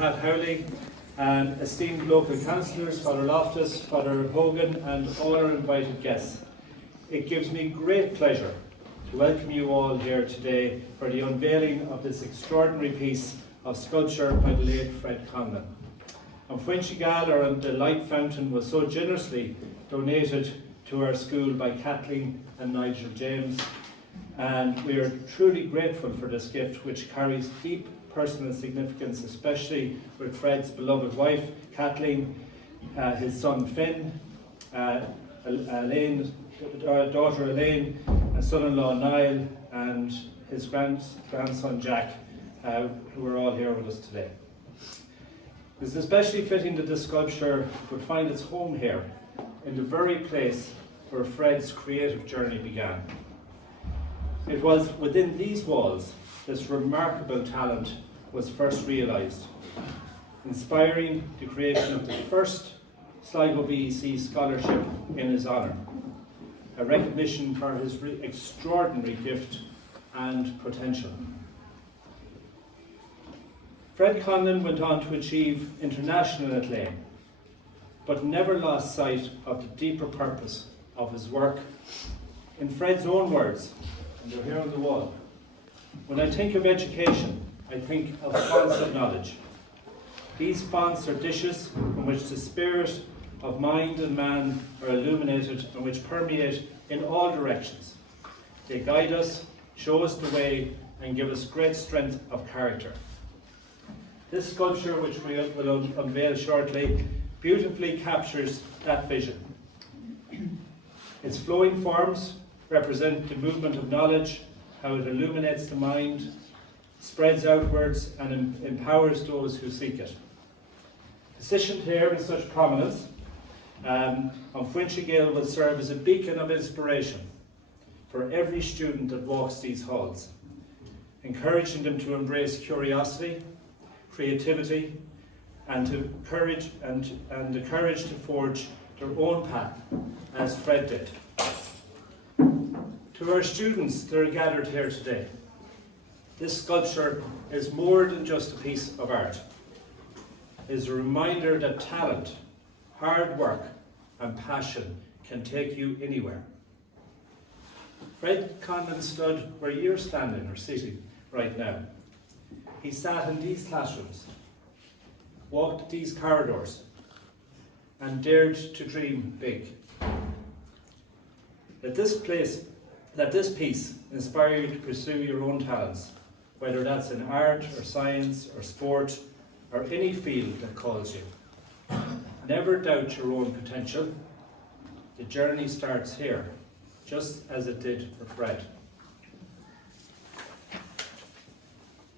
Pat Howley, and esteemed local councillors, Father Loftus, Father Hogan, and all our invited guests. It gives me great pleasure to welcome you all here today for the unveiling of this extraordinary piece of sculpture by the late Fred Conlon. And Fuinchigal, or the light fountain, was so generously donated to our school by Kathleen and Nigel James, and we are truly grateful for this gift, which carries deep personal significance, especially with Fred's beloved wife Kathleen, his son Finn, Elaine, daughter Elaine, and son-in-law Niall, and his grandson Jack, who are all here with us today. It's especially fitting that this sculpture would find its home here, in the very place where Fred's creative journey began. It was within these walls this remarkable talent was first realised, inspiring the creation of the first Sligo VEC scholarship in his honour, a recognition for his extraordinary gift and potential. Fred Conlon went on to achieve international acclaim, but never lost sight of the deeper purpose of his work. In Fred's own words, and they're here on the wall, "When I think of education, I think of fonts of knowledge. These fonts are dishes from which the spirit of mind and man are illuminated and which permeate in all directions. They guide us, show us the way, and give us great strength of character." This sculpture, which we will unveil shortly, beautifully captures that vision. Its flowing forms represent the movement of knowledge, how it illuminates the mind, spreads outwards, and empowers those who seek it. Positioned here in such prominence, on Fuinchigal will serve as a beacon of inspiration for every student that walks these halls, encouraging them to embrace curiosity, creativity, and the courage to forge their own path, as Fred did. To our students that are gathered here today, this sculpture is more than just a piece of art. It is a reminder that talent, hard work, and passion can take you anywhere. Fred Conlon stood where you're standing or sitting right now. He sat in these classrooms, walked these corridors, and dared to dream big. Let this piece inspire you to pursue your own talents, whether that's in art or science or sport or any field that calls you. Never doubt your own potential. The journey starts here, just as it did for Fred.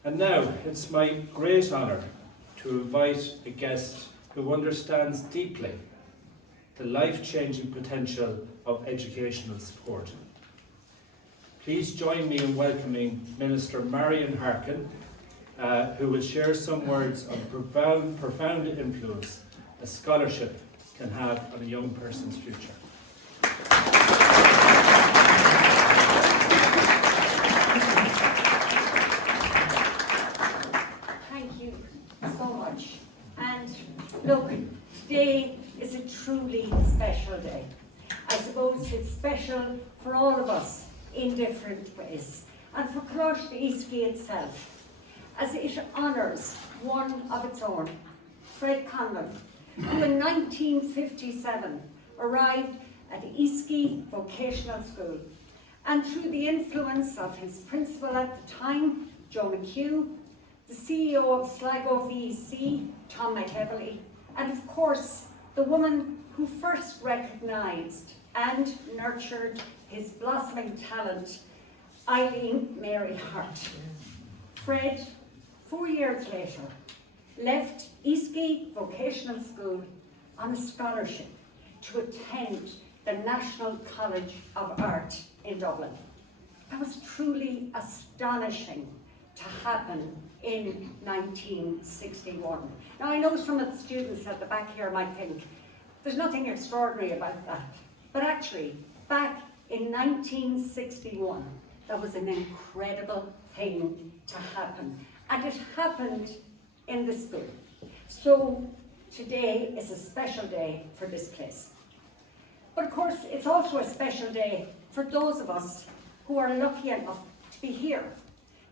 And now, it's my great honour to invite a guest who understands deeply the life-changing potential of educational support. Please join me in welcoming Minister Marion Harkin, who will share some words on the profound influence a scholarship can have on a young person's future. Look, today is a truly special day. I suppose it's special for all of us in different ways, and for Closh Easkey itself, as it honours one of its own, Fred Conlon, who in 1957 arrived at Easkey Vocational School, and through the influence of his principal at the time, Joe McHugh, the CEO of Sligo VEC, Tom McEvely, and of course, the woman who first recognised and nurtured his blossoming talent, Eileen Mary Hart. Fred, 4 years later, left Easkey Vocational School on a scholarship to attend the National College of Art in Dublin. That was truly astonishing to happen in 1961. Now I know some of the students at the back here might think there's nothing extraordinary about that, but actually back in 1961 that was an incredible thing to happen, and it happened in the school. So today is a special day for this place. But of course, it's also a special day for those of us who are lucky enough to be here,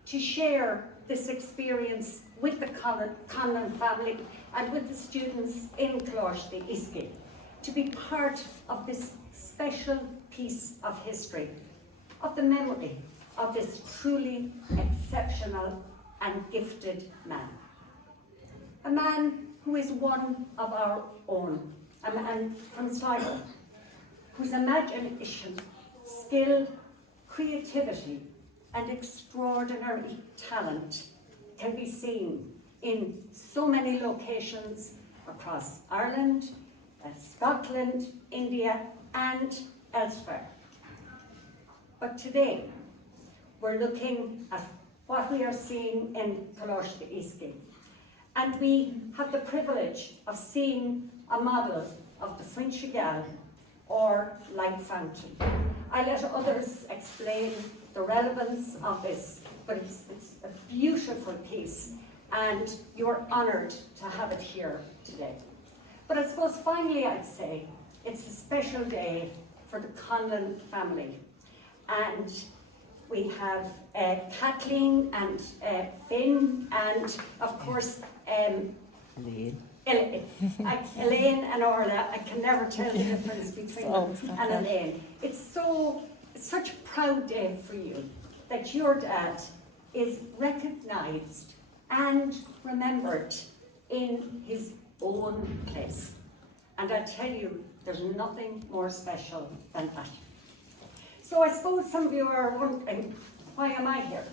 to share this experience with the Conlon family and with the students in Coláiste Easkey, to be part of this special piece of history, of the memory of this truly exceptional and gifted man. A man who is one of our own, a man from Sligo, whose imagination, skill, creativity, and extraordinary talent can be seen in so many locations across Ireland, Scotland, India, and elsewhere. But today, we're looking at what we are seeing in Coláiste Easkey. And we have the privilege of seeing a model of the French Gal or light fountain. I let others explain the relevance of this, but it's a beautiful piece, and you're honoured to have it here today. But I suppose finally I'd say it's a special day for the Conlon family. And we have Kathleen and Finn, and of course Elaine and Orla. I can never tell the difference between them and Elaine. It's such a proud day for you that your dad is recognised and remembered in his own place. And I tell you, there's nothing more special than that. So I suppose some of you are wondering, why am I here?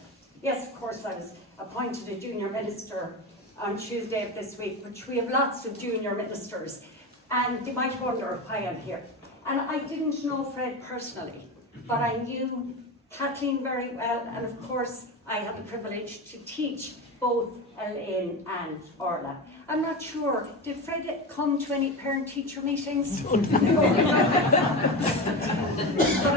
Yes, of course, I was appointed a junior minister on Tuesday of this week, which we have lots of junior ministers, and you might wonder why I'm here. And I didn't know Fred personally, but I knew Kathleen very well, and of course I had the privilege to teach both Elaine and Orla. I'm not sure, did Fred come to any parent-teacher meetings? But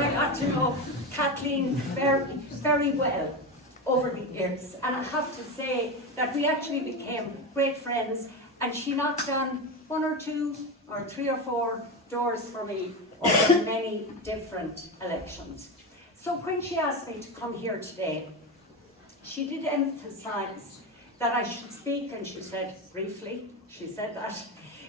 I got to know Kathleen very, very well over the years, and I have to say that we actually became great friends, and she knocked on 1 or 2 or 3 or 4 doors for me over many different elections. So when she asked me to come here today, she did emphasise that I should speak, and she said briefly, she said that,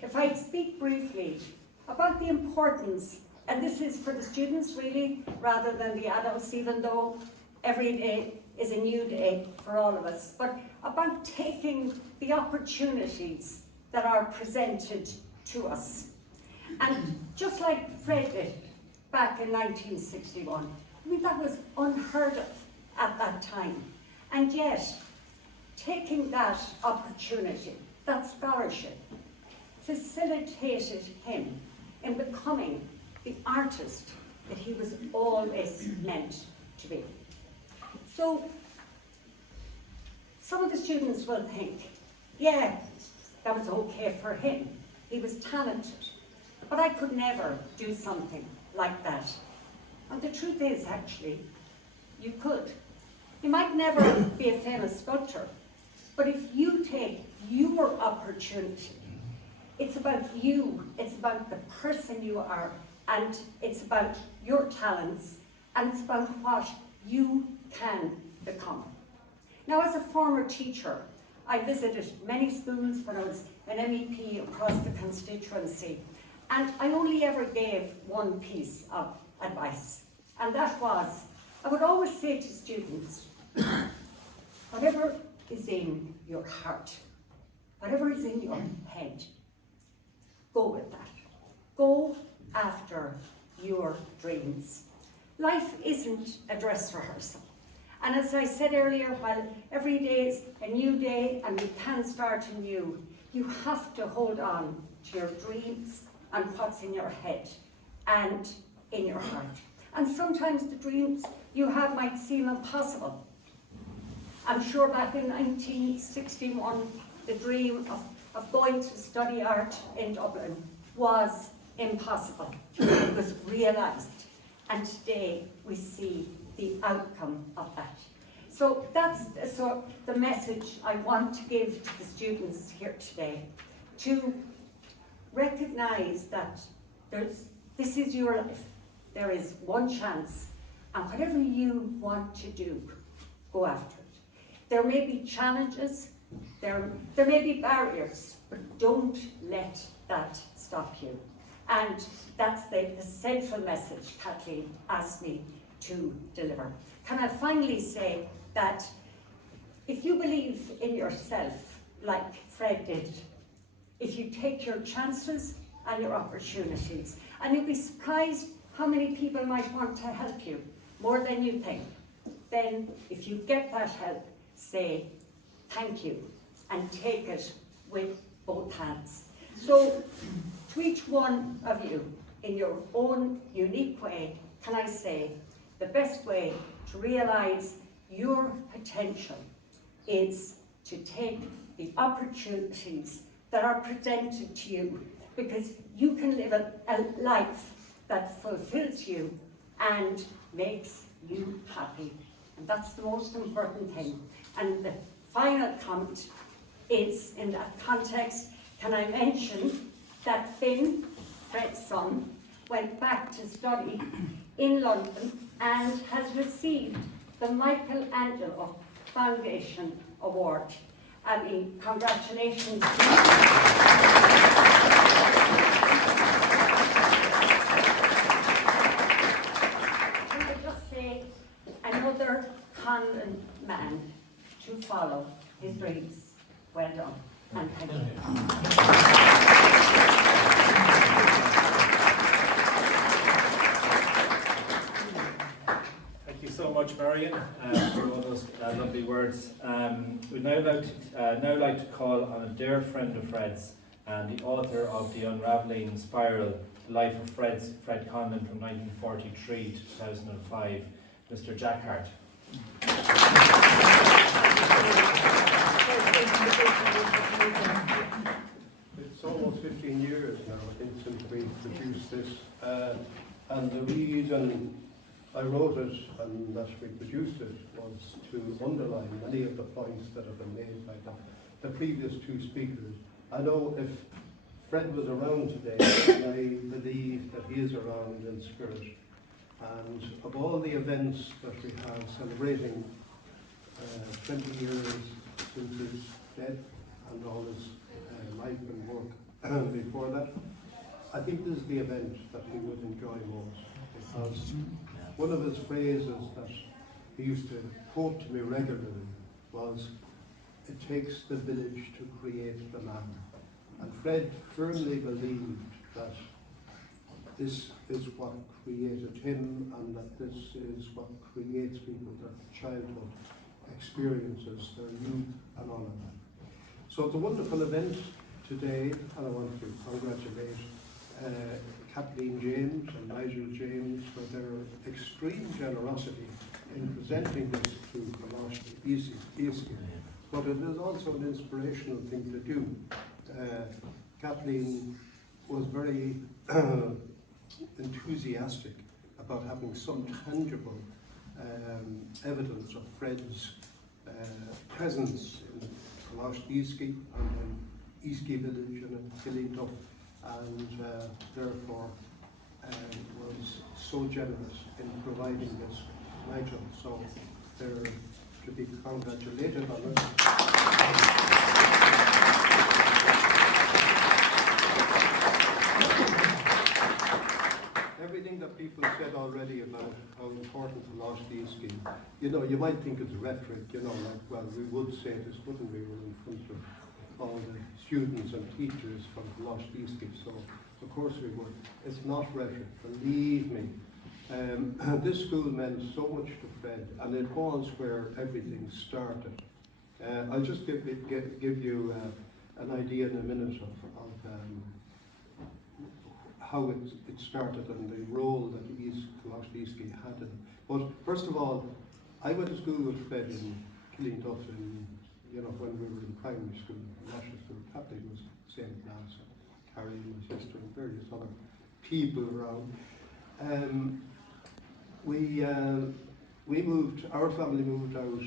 if I'd speak briefly about the importance, and this is for the students really, rather than the adults, even though every day is a new day for all of us, but about taking the opportunities that are presented to us. And just like Fred did back in 1961, I mean, that was unheard of at that time. And yet, taking that opportunity, that scholarship, facilitated him in becoming the artist that he was always meant to be. So, some of the students will think, yeah, that was okay for him. He was talented. But I could never do something like that. And the truth is, actually, you could. You might never be a famous sculptor, but if you take your opportunity, it's about you, it's about the person you are, and it's about your talents, and it's about what you can become. Now, as a former teacher, I visited many schools when I was an MEP across the constituency, and I only ever gave one piece of advice, and that was, I would always say to students, whatever is in your heart, whatever is in your head, go with that. Go after your dreams. Life isn't a dress rehearsal. And as I said earlier, while every day is a new day and we can start anew, you have to hold on to your dreams and what's in your head and in your heart. And sometimes the dreams you have might seem impossible. I'm sure back in 1961, the dream of going to study art in Dublin was impossible. It was realised. And today we see the outcome of that. So that's the message I want to give to the students here today. to recognise that this is your life. There is one chance, and whatever you want to do, go after it. There may be challenges, there may be barriers, but don't let that stop you. And that's the central message Kathleen asked me to deliver. Can I finally say that if you believe in yourself, like Fred did, if you take your chances and your opportunities, and you'll be surprised how many people might want to help you, more than you think, then if you get that help, say thank you and take it with both hands. So to each one of you, in your own unique way, can I say the best way to realise your potential is to take the opportunities that are presented to you, because you can live a life that fulfills you and makes you happy. And that's the most important thing. And the final comment is, in that context, can I mention that Finn, Fred's son, went back to study in London and has received the Michelangelo Foundation Award. I mean, congratulations to you. Can I just say, another Conlon man to follow his dreams. Well done, and thank you. Thank you so much, Marion, for all those lovely words. We'd now like to call on a dear friend of Fred's and the author of The Unravelling Spiral, The Life of Fred Conlon from 1943 to 2005, Mr. Jack Hart. It's almost 15 years now, I think, since we produced this. And the reason I wrote it and that we produced it was to underline many of the points that have been made by the previous two speakers. I know if Fred was around today, I believe that he is around in spirit. And of all the events that we have celebrating 20 years since his death and all his life and work before that, I think this is the event that we would enjoy most, because one of his phrases that he used to quote to me regularly was, "It takes the village to create the man." And Fred firmly believed that this is what created him, and that this is what creates people, their childhood experiences, their youth, and all of that. So it's a wonderful event today, and I want to congratulate Kathleen James and Nigel James for their extreme generosity in presenting this to the Easkey. But it is also an inspirational thing to do. Kathleen was very enthusiastic about having some tangible evidence of Fred's presence in Easkey and in Easkey village and in Killyduff, and therefore was so generous in providing this item. So they're to be congratulated on it. Everything that people said already about how important the Lost Easkey, you might think it's rhetoric, like, well, we would say this, wouldn't we, in front of all the students and teachers from the Lost Easkey, so of course we would. It's not rhetoric, believe me. This school meant so much to Fred, and it was where everything started. I'll just give you an idea in a minute of how it started and the role that Lost Easkey had in it. But first of all, I went to school with Fred in Killyduff when we were in primary school, national school. Kathleen was the same class, Carrie, my sister, and various other people around. Our family moved out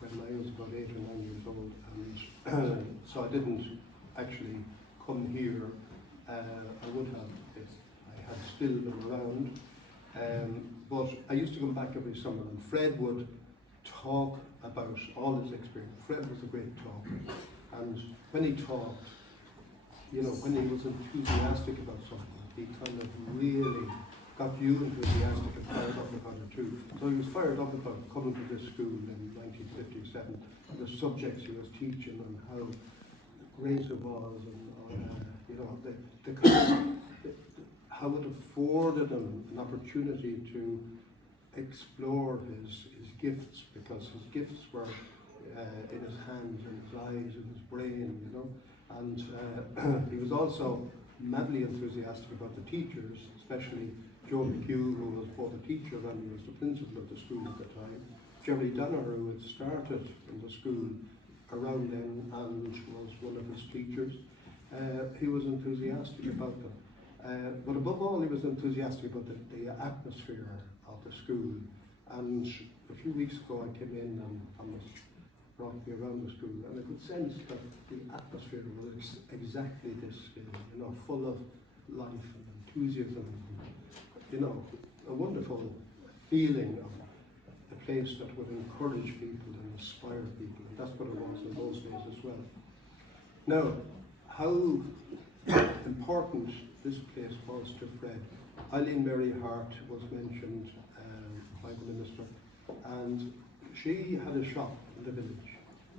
when I was about 8 or 9 years old, and so I didn't actually come here, I would have if I had still been around. But I used to come back every summer, and Fred would talk about all his experience. Fred was a great talker, and when he talked, you know, when he was enthusiastic about something, he kind of really got you enthusiastic and fired up about it too. So he was fired up about coming to this school in 1957, and the subjects he was teaching and how great it was, and you know, the kind of, how it afforded him an opportunity to explore his gifts, because his gifts were in his hands and his eyes and his brain, you know. And he was also madly enthusiastic about the teachers, especially Joe McHugh, who was both a teacher and he was the principal of the school at the time. Jerry Dunner, who had started in the school around then and was one of his teachers. He was enthusiastic about them. But above all, he was enthusiastic about the atmosphere of the school. And a few weeks ago I came in and Thomas brought me around the school, and I could sense that the atmosphere was exactly this, you know, full of life and enthusiasm, and, you know, a wonderful feeling of a place that would encourage people and inspire people, and that's what it was in those days as well. Now, how important this place was to Fred. Eileen Mary Hart was mentioned by the minister, and she had a shop in the village.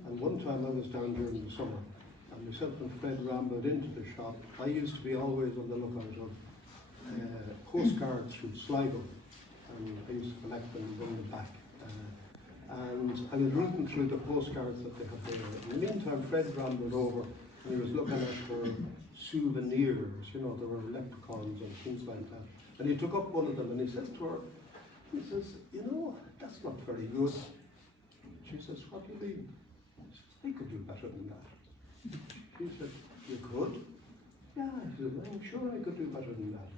And one time I was down during the summer, and myself and Fred rambled into the shop. I used to be always on the lookout of postcards from Sligo, and I used to collect them and bring them back. And I was reading through the postcards that they had there. In the meantime, Fred rambled over, and he was looking at her souvenirs, you know, there were leprechauns and things like that. And he took up one of them and he says to her, he says, you know, that's not very good. She says, what do you mean? He says, I could do better than that. She said, you could? Yeah, he said, I'm sure I could do better than that.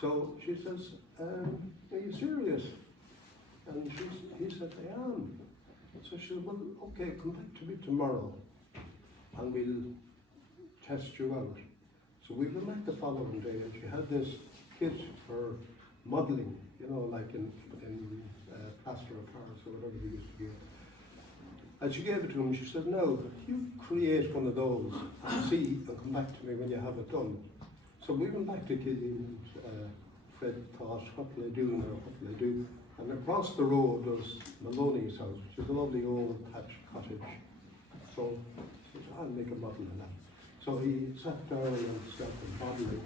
So she says, are you serious? And he said, I am. So she said, well, okay, come back to me tomorrow and we'll test you out. So we went back the following day, and she had this kit for modelling, you know, like in plaster of Paris or whatever they used to give. And she gave it to him. She said, no, you create one of those and see, and come back to me when you have it done. So we went back to Killeen, and Fred thought, what will I do now, what will I do? And across the road was Maloney's house, which is a lovely old thatched cottage. So he said, I'll make a model of that. So he sat down and started modelling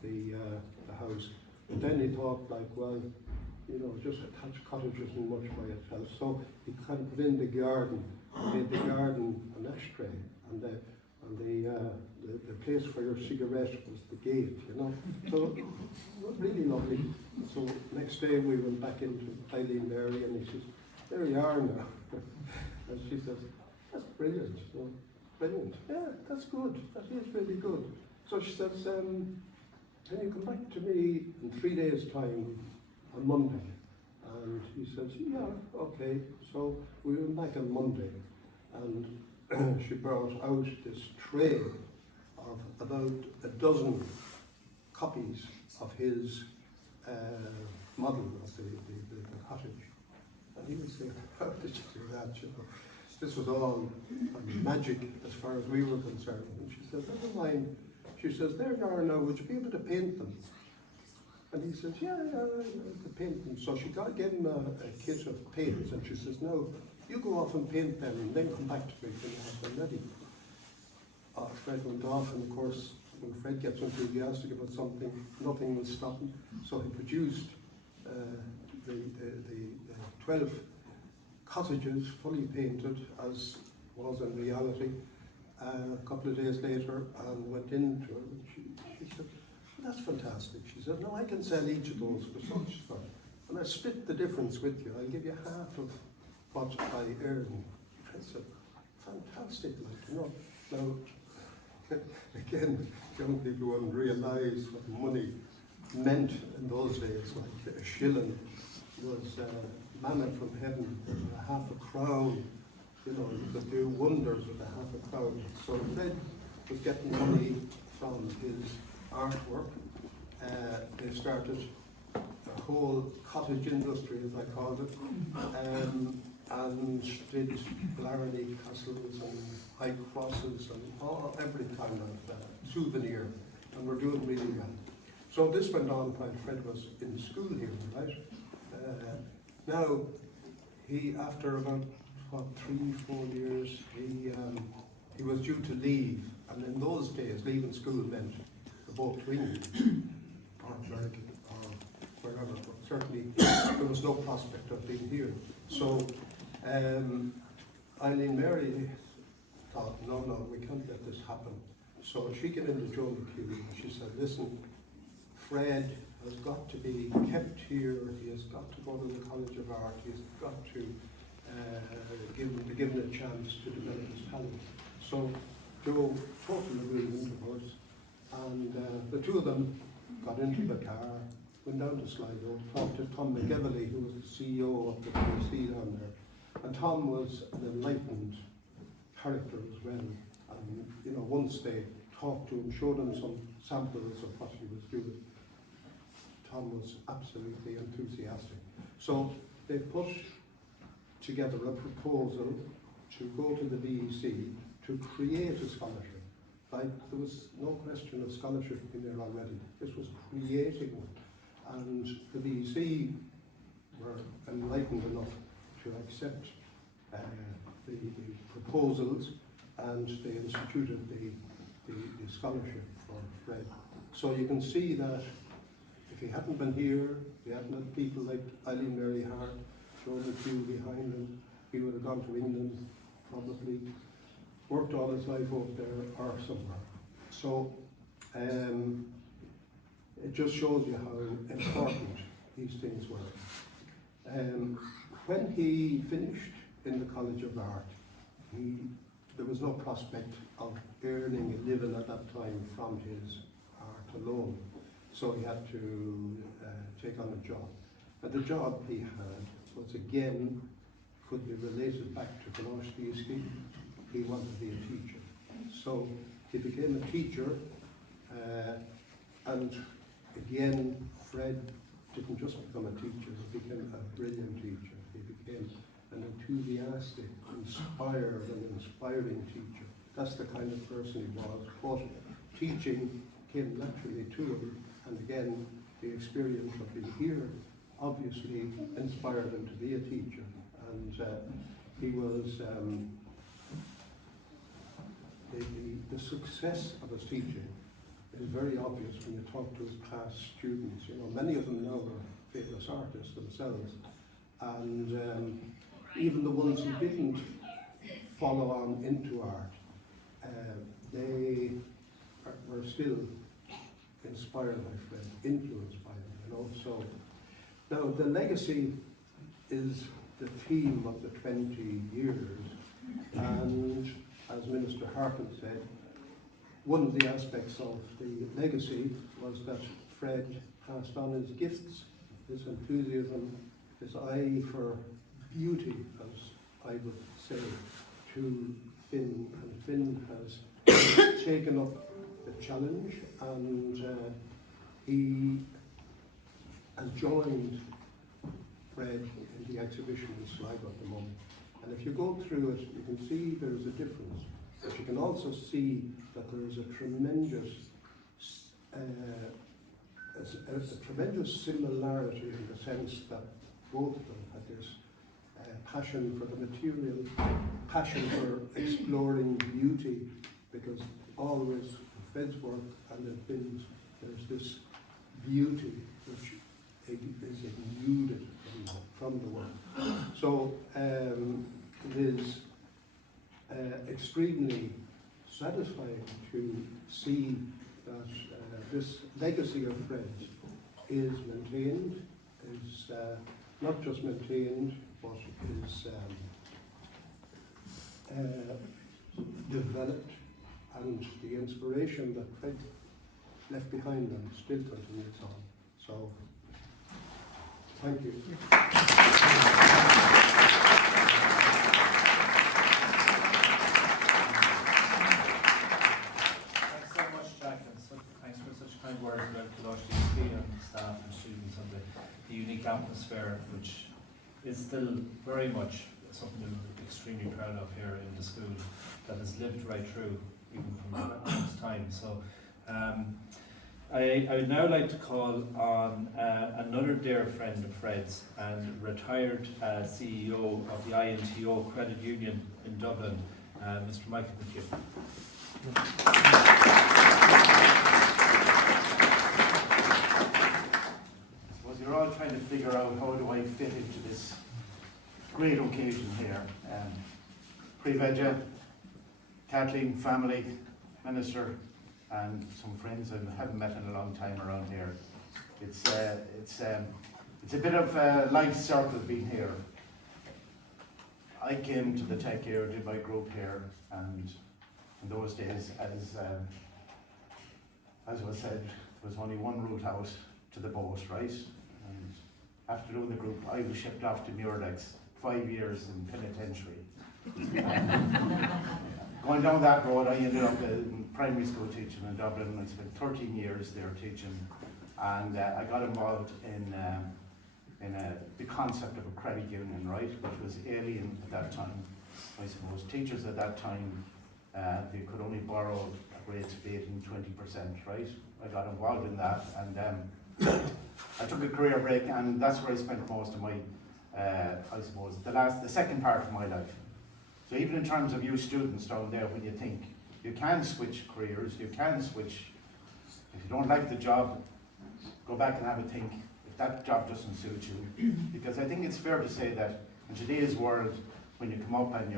the house. But then he thought, like, well, you know, just a thatched cottage isn't much by itself. So he kind of put in the garden, made the garden an ashtray, and the place for your cigarette was the gate, you know. So really lovely. So next day we went back into Eileen Mary, and he says, there you are now. And she says, that's brilliant. You know, brilliant. Yeah, that's good. That is really good. So she says, can you come back to me in 3 days' time on Monday? And he says, yeah, okay. So we went back on Monday, and she brought out this tray of about a dozen copies of his model of the cottage. And he would say, how did you do that? You know, this was all magic as far as we were concerned. And she says, never mind. She says, there you are now, would you be able to paint them? And he says, yeah, I could paint them. So she gave him a kit of paints, and she says, no, you go off and paint them, and then come back to me when you have them ready. Fred went off, and of course, when Fred gets enthusiastic about something, nothing will stop him. So he produced the 12 cottages fully painted, as was in reality, a couple of days later, and went into her. And she said, that's fantastic. She said, no, I can sell each of those for such stuff. And I split the difference with you. I'll give you half of what I earn. Fred said, fantastic, like, you know. Now, again, young people wouldn't realise what money meant in those days. Like a shilling was manna from heaven, half a crown. You know, you could do wonders with a half a crown. So Fred was getting money from his artwork. They started a whole cottage industry, as I called it, and did Blarney castles and high crosses and every kind of souvenir, and were doing really well. So this went on while Fred was in school here, right? Now, he, after about, 3-4 years, he was due to leave, and in those days, leaving school meant the boat to England, or America, or wherever, but certainly there was no prospect of being here. So, Eileen Mary thought, no, we can't let this happen. So she came into Joe McHugh and she said, listen, Fred has got to be kept here, he has got to go to the College of Art, he's got to be given a chance to develop his talent. So Joe total agreement, of course, and the two of them got into the car, went down to Sligo, talked to Tom McEvely, who was the CEO of the PC down there. And Tom was an enlightened character as well. And you know, once they talked to him, showed him some samples of what he was doing, Tom was absolutely enthusiastic. So they put together a proposal to go to the VEC to create a scholarship. Like, there was no question of scholarship in there already. This was creating one. And the VEC were enlightened enough to accept the proposals, and they instituted the scholarship for Fred. So you can see that if he hadn't been here, we hadn't had people like Eileen Mary Hart, Joe McHugh behind him, he would have gone to England, probably worked all his life over there or somewhere. So it just shows you how important these things were. When he finished in the College of Art, there was no prospect of earning a living at that time from his art alone. So he had to take on a job. And the job he had was, again, could be related back to Easkey. He wanted to be a teacher. So he became a teacher, and again, Fred didn't just become a teacher, he became a brilliant teacher. He became an enthusiastic, inspired and inspiring teacher. That's the kind of person he was. But teaching came naturally to him, and again, the experience of being here obviously inspired him to be a teacher. And he was, the success of his teaching is very obvious when you talk to his past students. You know, many of them now are famous artists themselves, and even the ones who didn't follow on into art, they were still inspired by Fred, influenced by him, you know. So now the legacy is the theme of the 20 years, and as Minister Harkin said, one of the aspects of the legacy was that Fred passed on his gifts, his enthusiasm, his eye for beauty, as I would say, to Finn. And Finn has taken up the challenge, and he has joined Fred in the exhibition in Sligo at the moment. And if you go through it, you can see there is a difference. But you can also see that there is a tremendous similarity in the sense that both of them had this passion for the material, passion for exploring beauty, because always in Fred's work and in Finn's, there's this beauty which is exuded from the work. So it is extremely satisfying to see that this legacy of Fred's is maintained, is not just maintained, but is developed, and the inspiration that Fred left behind them still continues on. So, thank you. Thanks so much, Jack. words about Conlon Easkey and staff and students and the unique atmosphere, which is still very much something we're extremely proud of here in the school, that has lived right through even from this time. So I would now like to call on another dear friend of Fred's and retired CEO of the INTO Credit Union in Dublin, Mr. Michael McHugh. Suppose you're all trying to figure out how do I fit into this great occasion here. Pre-Veggie, Kathleen, family, minister, and some friends I haven't met in a long time around here. It's a bit of a life circle being here. I came to the tech here, did my group here, and in those days, as was said, there was only one route out to the boat, right? And after doing the group, I was shipped off to Muirlex, 5 years in penitentiary. Going down that road, I ended up in primary school teaching in Dublin. I spent 13 years there teaching, and I got involved in the concept of a credit union, right, which was alien at that time. I suppose teachers at that time, they could only borrow at rates of 18 and 20%, right? I got involved in that, and I took a career break, and that's where I spent most of my, I suppose, the second part of my life. So even in terms of you students down there, when you think you can switch careers, you can switch, if you don't like the job, go back and have a think if that job doesn't suit you. Because I think it's fair to say that in today's world, when you come up and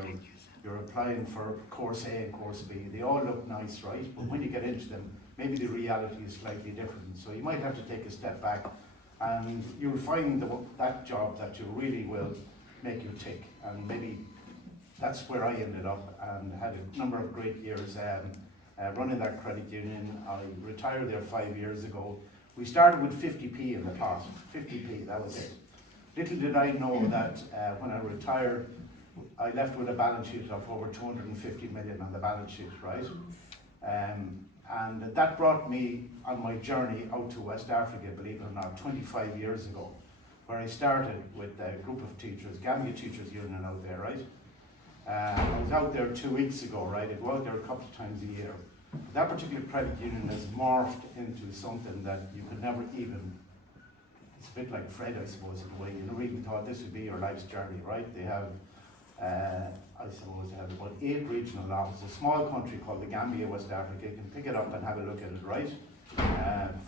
you're applying for course A and course B, they all look nice, right? But when you get into them, maybe the reality is slightly different. So you might have to take a step back, and you'll find that job that you really will make you tick. And maybe that's where I ended up, and had a number of great years running that credit union. I retired there 5 years ago. We started with 50p in the pot, 50p, that was it. Little did I know that when I retired, I left with a balance sheet of over 250 million on the balance sheet, right? And that brought me on my journey out to West Africa, believe it or not, 25 years ago, where I started with a group of teachers, Gambia Teachers Union out there, right? I was out there 2 weeks ago, right? I go out there a couple of times a year. But that particular credit union has morphed into something that you could never even, it's a bit like Fred, I suppose, in a way. You never even thought this would be your life's journey, right? They have, I suppose, they have about 8 regional offices. A small country called the Gambia, West Africa. You can pick it up and have a look at it, right?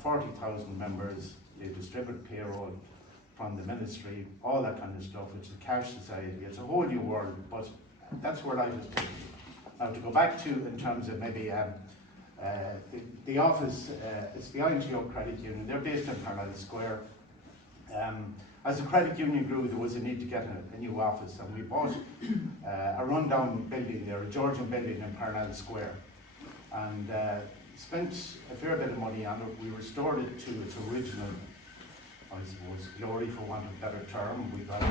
40,000 members. They distribute payroll from the ministry, all that kind of stuff. It's a cash society. It's a whole new world, but that's where life is taking you. Now to go back to, in terms of maybe the office, it's the INTO Credit Union. They're based in Parnell Square. As the credit union grew, there was a need to get a new office, and we bought a rundown building there, a Georgian building in Parnell Square, and spent a fair bit of money on it. We restored it to its original, I suppose, glory, for want of a better term. We got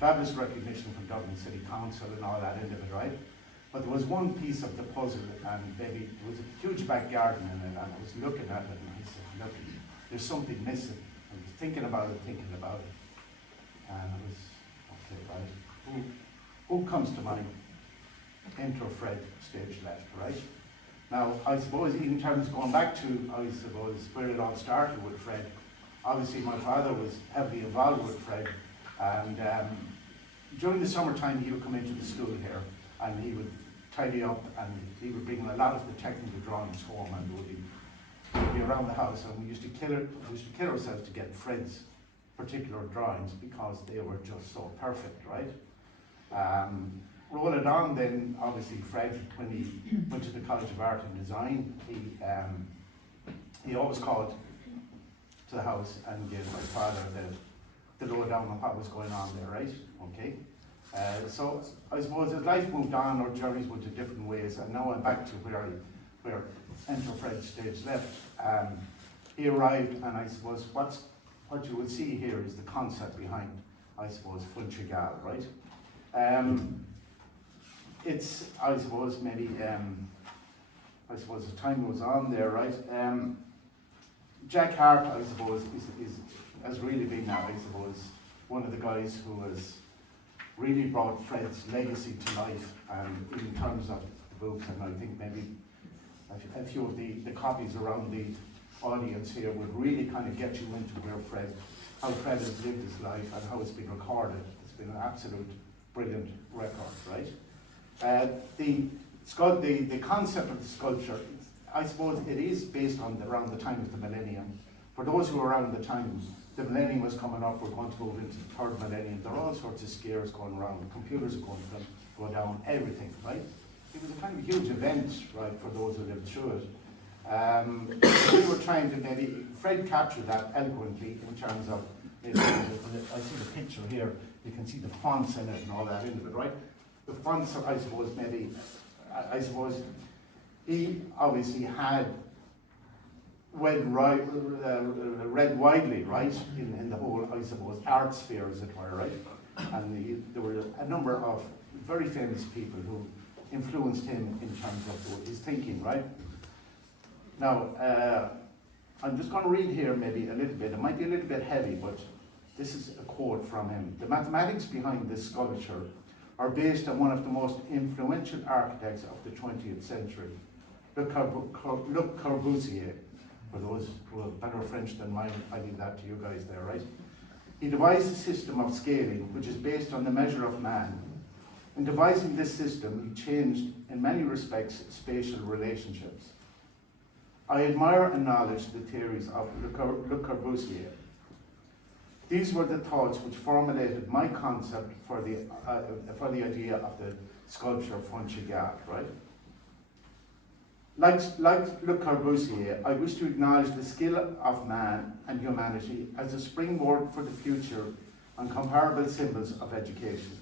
fabulous recognition from Dublin City Council and all that end of it, right? But there was one piece of the puzzle, and maybe there was a huge back garden in it, and I was looking at it, and I said, look, there's something missing. I was thinking about it, and I was, okay, right, who comes to mind? Enter Fred, stage left, right? Now, I suppose, even in terms of going back to, I suppose, where it all started with Fred, obviously my father was heavily involved with Fred, and during the summertime he would come into the school here, and he would tidy up, and he would bring a lot of the technical drawings home, and we'd be around the house, and we used to kill ourselves to get Fred's particular drawings because they were just so perfect, right? Roll it on then, obviously Fred, when he went to the College of Art and Design, he always called to the house and gave my father the lowdown on what was going on there, right? Okay. So I suppose as life moved on, our journeys went to different ways, and now I'm back to where Enter Fred stage left. He arrived, and I suppose what you will see here is the concept behind, I suppose, Funchigal, right? It's, I suppose, maybe, I suppose as time goes on there, right? Jack Hart, I suppose, has really been, I suppose, one of the guys who has really brought Fred's legacy to life, in terms of the books, and I think maybe a few of the copies around the audience here would really kind of get you into how Fred has lived his life and how it's been recorded. It's been an absolute brilliant record, right? The concept of the sculpture, I suppose it is based on around the time of the millennium. For those who were around the time the millennium was coming up, we're going to move into the third millennium. There are all sorts of scares going around. Computers are going to go down, everything, right? It was a kind of huge event, right, for those who lived through it. We were trying to maybe, Fred captured that eloquently in terms of, I see the picture here, you can see the fonts in it and all that into it, right? The fonts, I suppose, maybe, I suppose, he obviously had read widely, right, in the whole, I suppose, art sphere, as it were, right? And there were a number of very famous people who influenced him in terms of his thinking, right? Now, I'm just going to read here maybe a little bit. It might be a little bit heavy, but this is a quote from him. The mathematics behind this sculpture are based on one of the most influential architects of the 20th century, Le Corbusier. For those who have better French than mine, I leave that to you guys there, right? He devised a system of scaling which is based on the measure of man. In devising this system, he changed, in many respects, spatial relationships. I admire and acknowledge the theories of Le Corbusier. These were the thoughts which formulated my concept for the idea of the sculpture Frontigat, right? Like Le Corbusier, I wish to acknowledge the skill of man and humanity as a springboard for the future and comparable symbols of education.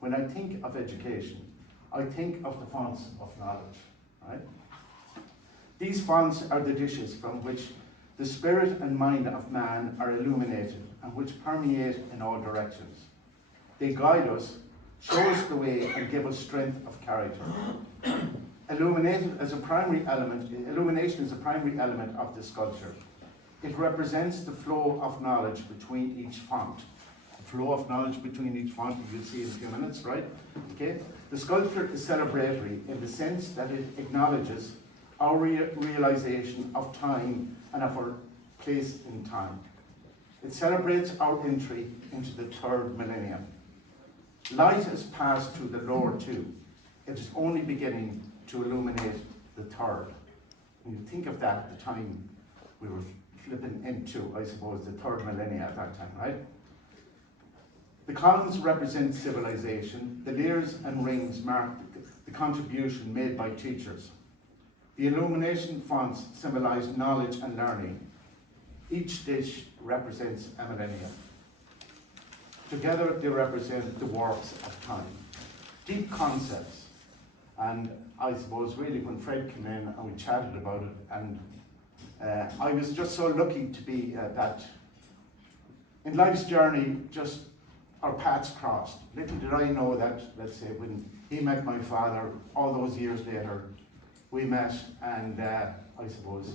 When I think of education, I think of the fonts of knowledge, right? These fonts are the dishes from which the spirit and mind of man are illuminated and which permeate in all directions. They guide us, show us the way, and give us strength of character. Illumination is a primary element of the sculpture. It represents the flow of knowledge between each font. The flow of knowledge between each font, you'll see in a few minutes, right? Okay. The sculpture is celebratory in the sense that it acknowledges our realization of time and of our place in time. It celebrates our entry into the third millennium. Light has passed through the lower two. It is only beginning to illuminate the third. When you think of that at the time, we were flipping into, I suppose, the third millennia at that time, right? The columns represent civilization. The layers and rings mark the contribution made by teachers. The illumination fonts symbolize knowledge and learning. Each dish represents a millennium. Together they represent the warps of time. Deep concepts. And I suppose really when Fred came in and we chatted about it, and I was just so lucky to be that in life's journey, just our paths crossed. Little did I know that, let's say, when he met my father, all those years later, we met, and I suppose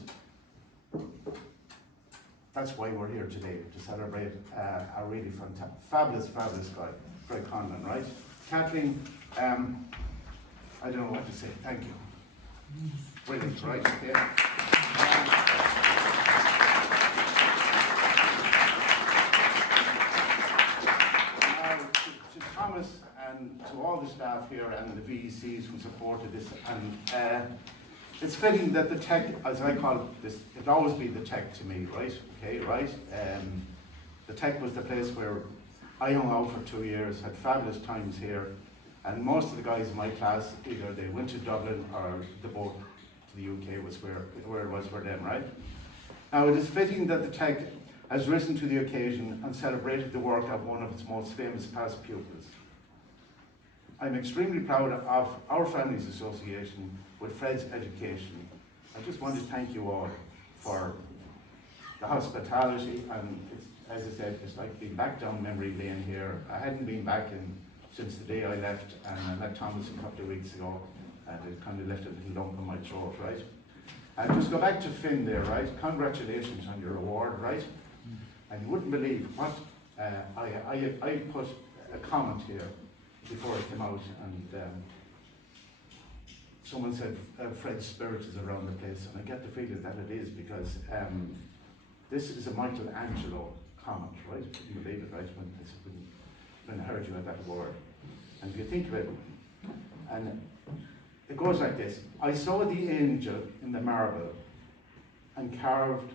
that's why we're here today, to celebrate a really fabulous guy, Fred Conlon, right? Kathleen, I don't know what to say, thank you. Brilliant, right? Yeah. To Thomas and to all the staff here and the VECs who supported this, and it's fitting that the tech, as I call it, this, it'll always be the tech to me, right? Okay, right? The tech was the place where I hung out for 2 years, had fabulous times here, and most of the guys in my class, either they went to Dublin or the boat to the UK was where it was for them, right? Now it is fitting that the tech has risen to the occasion and celebrated the work of one of its most famous past pupils. I'm extremely proud of our Families Association with Fred's education. I just want to thank you all for the hospitality, and it's, as I said, it's like being back down memory lane here. I hadn't been back since the day I left, and I met Thomas a couple of weeks ago, and it kind of left a little lump in my throat, right? And just go back to Finn there, right? Congratulations on your award, right? And you wouldn't believe what I put a comment here before it came out, and someone said Fred's spirit is around the place, and I get the feeling that it is, because this is a Michelangelo comment, right? You believe it, right? When I heard you at that award, and if you think of it, and it goes like this: I saw the angel in the marble and carved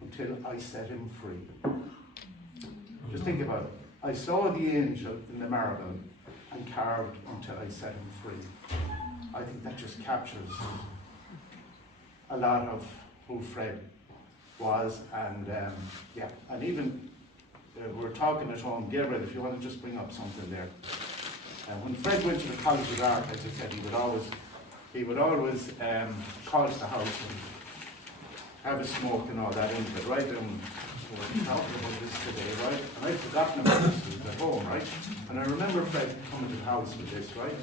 until I set him free. Just think about it. I saw the angel in the marble and carved until I set him free. I think that just captures a lot of who Fred was, and yeah, and even we're talking at home, Gabriel, if you want to just bring up something there. When Fred went to the College of Art, as I said, he would always call us the house and have a smoke and all that into it, right? And we're talking about this today, right? And I'd forgotten about this at home, right? And I remember Fred coming to the house with this, right?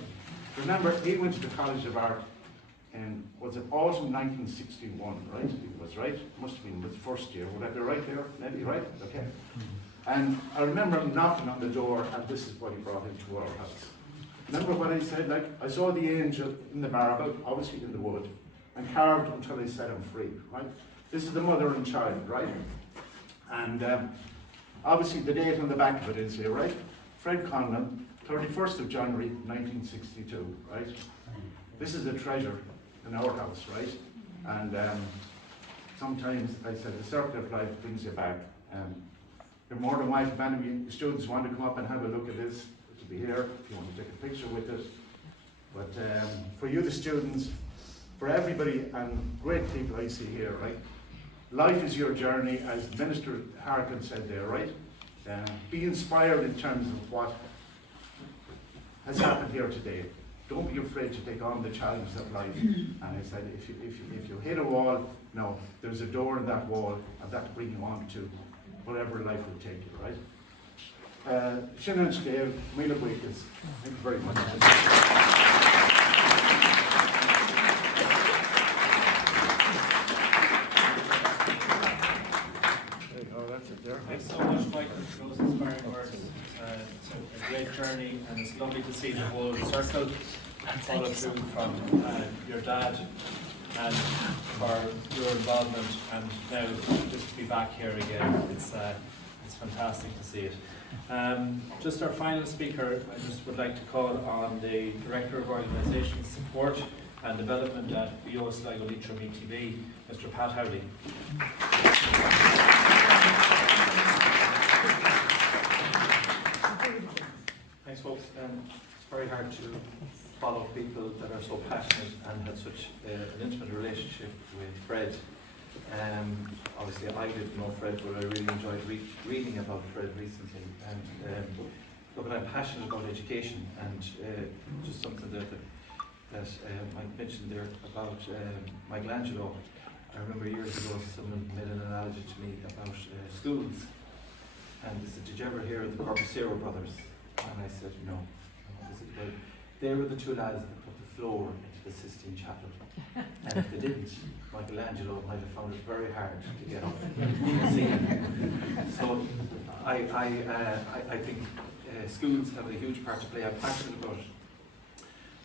Remember, he went to the College of Art in, was it autumn 1961, right? It was, right? Must have been his first year. Would I be right there? Maybe, right? Okay. And I remember him knocking on the door, and this is what he brought into our house. Remember what I said? Like, I saw the angel in the marble, obviously in the wood, and carved until I set him free, right? This is the mother and child, right? And obviously the date on the back of it is here, right? Fred Conlon, 31st of January, 1962, right? This is a treasure in our house, right? And sometimes, I said, the circle of life brings you back. You're more than welcome if any of the students want to come up and have a look at this. It'll be here if you want to take a picture with it. But for you, the students, for everybody and great people I see here, right? Life is your journey, as Minister Harkin said there, right? Be inspired in terms of what has happened here today. Don't be afraid to take on the challenges of life. And I said, if you hit a wall, no, there's a door in that wall, and that'll bring you on to whatever life will take you, right? Shannon Scale, Mila Weekes, thank you very much. Thanks so much, Michael, for those inspiring words. It's a great journey, and it's lovely to see the whole circle follow through from your dad, and for your involvement, and now just to be back here again. It's fantastic to see it. Just our final speaker, I just would like to call on the Director of Organisation Support and Development at Bio Sligo Leitrim ETB, Mr. Pat Howley. Thanks, folks. It's very hard to follow people that are so passionate and had such an intimate relationship with Fred. Obviously, I didn't know Fred, but I really enjoyed reading about Fred recently. And look, I'm passionate about education, and just something that Mike mentioned there about Michelangelo. I remember years ago someone made an analogy to me about schools, and they said, "Did you ever hear of the Corbusier brothers?" And I said, "No." They said, "Well, they were the two lads that put the floor into the Sistine Chapel, and if they didn't, Michelangelo might have found it very hard to get up and see it." So I think schools have a huge part to play. I'm passionate about it.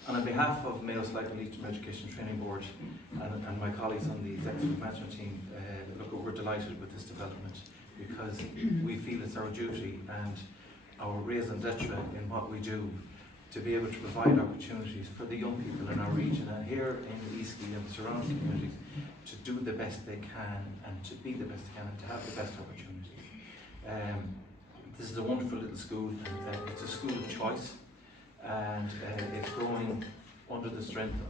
And on behalf of Mayo Sligo Leitrim Education Training Board and my colleagues on the executive management team, look, we're delighted with this development, because we feel it's our duty and our raison d'etre in what we do to be able to provide opportunities for the young people in our region and here in Easkey and the surrounding communities to do the best they can and to be the best they can and to have the best opportunities. This is a wonderful little school. It's a school of choice, and it's growing under the strength